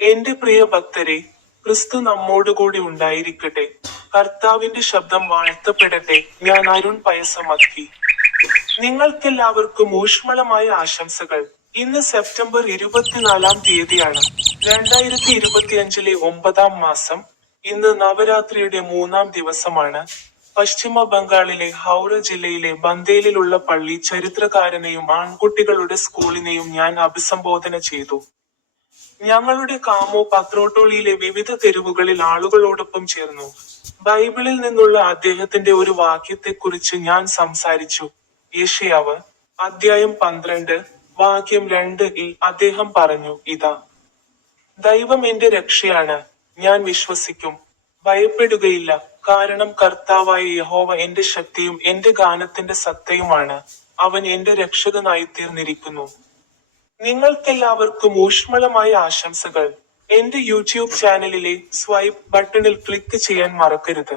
എന്റെ പ്രിയ ഭക്തരെ ക്രിസ്തു നമ്മോടുകൂടി ഉണ്ടായിരിക്കട്ടെ. കർത്താവിന്റെ ശബ്ദം വാഴ്ത്തപ്പെടട്ടെ. ഞാൻ അരുൺ പയസമക്കി. നിങ്ങൾക്കെല്ലാവർക്കും ഊഷ്മളമായ ആശംസകൾ. ഇന്ന് സെപ്റ്റംബർ ഇരുപത്തിനാലാം തീയതിയാണ്. രണ്ടായിരത്തി ഇരുപത്തിയഞ്ചിലെ ഒമ്പതാം മാസം. ഇന്ന് നവരാത്രിയുടെ മൂന്നാം ദിവസമാണ്. പശ്ചിമ ബംഗാളിലെ ഹൗറ ജില്ലയിലെ ബന്തേലിലുള്ള പള്ളി ചരിത്രകാരനെയും ആൺകുട്ടികളുടെ സ്കൂളിനെയും ഞാൻ അഭിസംബോധന ചെയ്തു. ഞങ്ങളുടെ കാമോ പത്രോട്ടോളിയിലെ വിവിധ തെരുവുകളിൽ ആളുകളോടൊപ്പം ചേർന്നു. ബൈബിളിൽ നിന്നുള്ള അദ്ദേഹത്തിന്റെ ഒരു വാക്യത്തെക്കുറിച്ച് ഞാൻ സംസാരിച്ചു. യേശയാവ് അധ്യായം പന്ത്രണ്ട് വാക്യം രണ്ട് ഇൽ അദ്ദേഹം പറഞ്ഞു ഇതാ. ദൈവം എന്റെ രക്ഷയാണ്. ഞാൻ വിശ്വസിക്കും. ഭയപ്പെടുകയില്ല. കാരണം കർത്താവായ യഹോവ എന്റെ ശക്തിയും എന്റെ ഗാനത്തിന്റെ സത്തയുമാണ്. അവൻ എന്റെ രക്ഷകനായി തീർന്നിരിക്കുന്നു നിങ്ങൾക്കെല്ലാവർക്കും ഊഷ്മളമായ ആശംസകൾ. എന്റെ യൂട്യൂബ് ചാനലിലെ സ്വൈപ്പ് ബട്ടണിൽ ക്ലിക്ക് ചെയ്യാൻ മറക്കരുത്.